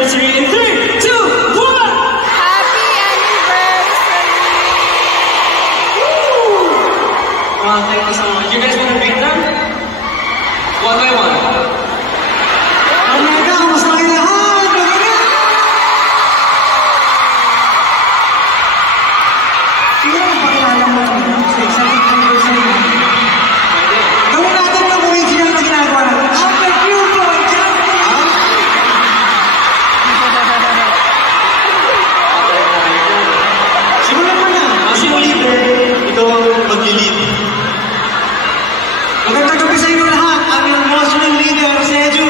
anniversary in 3, 2, 1! Happy anniversary! Wow, thank you so much. You guys want to meet them? One by one. Oh my God, mas lagi lahat! Siguro ang pakilala mo kami sa isang anniversary natin. Gawin natin yung original na ginagawa natin. After you po, simulan mo na. Kasi yung leader, ikaw ang mag-lead. Magandang gabi sa inyo lahat. Aming Muslim leader, Seju.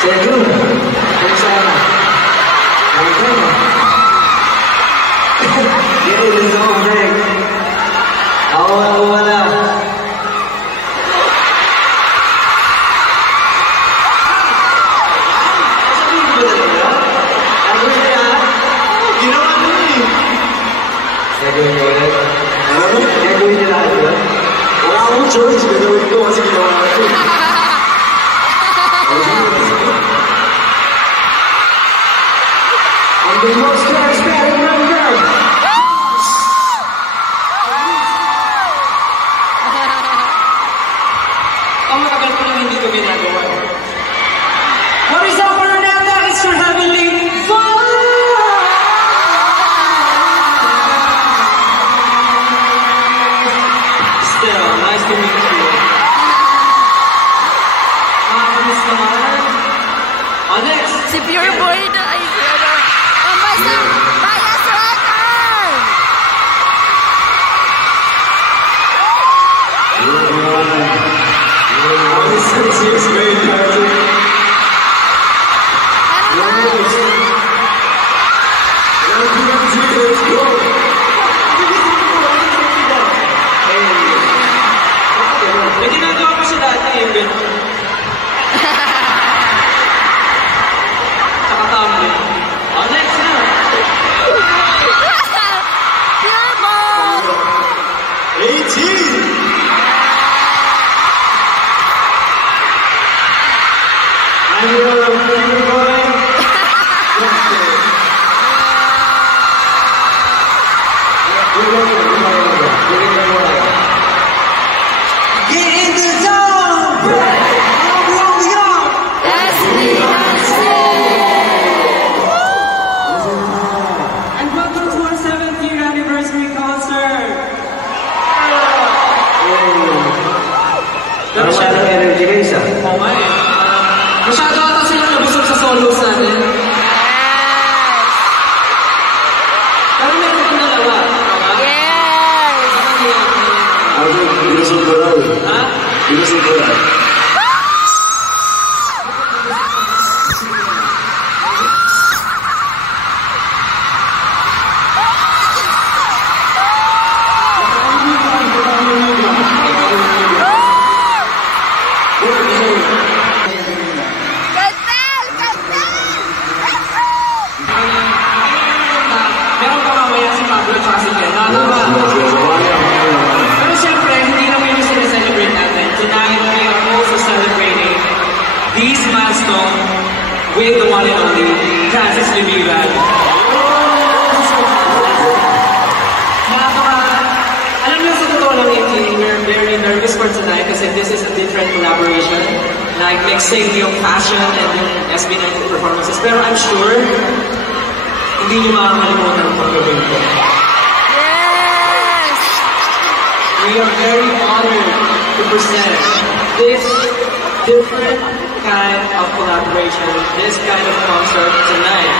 Seju, kumusta ka? Ano ka? Yay, let's go, Greg. Ako wala. Sabihin ko talaga? Ano siya? Ginawa ko eh. Gagawin ko ulit? Ano? Gagawin niya lahat ba? Wala akong choice. Gagawin ko kasi ginawa ko. I'm the most transparent member! Ang matagal ko lang hindi ko ginagawa. What is up, Fernanda? It's your heavenly fun! Still, nice to meet you. Nakakamiss naman. Next! Si Pure Boy na ay Basta Bias Record! May ginagawa ko siya dati yung gano'n. Nakatambling. Next na! Pure Boy! 18! I'm your Pure Boy. Get in the zone! That's me, that's And welcome to our 7th year anniversary concert! Masyadong energy guys ah. Oo nga eh. Masyado ata silang nabusog sa solos natin. Pero meron kang dalawa. Yes! Ako, binusog ko raw eh. Ha? Binusog ko raw. Meron pa mamaya si Pablo at si Ken. Pero siyempre, hindi naman yung sineselebrate natin. Tonight, we are also celebrating these milestones with the one and only Francis Lumigan. Alam niyo, sa totoo lang, we're very nervous for tonight kasi this is a different collaboration. Like mixing yung fashion and yung SB19 performances. Pero I'm sure, hindi niyo makakalimutan ang paggawin ko. Yes! We are very honored to present this different kind of collaboration, this kind of concert tonight.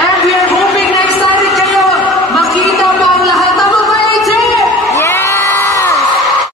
And we are going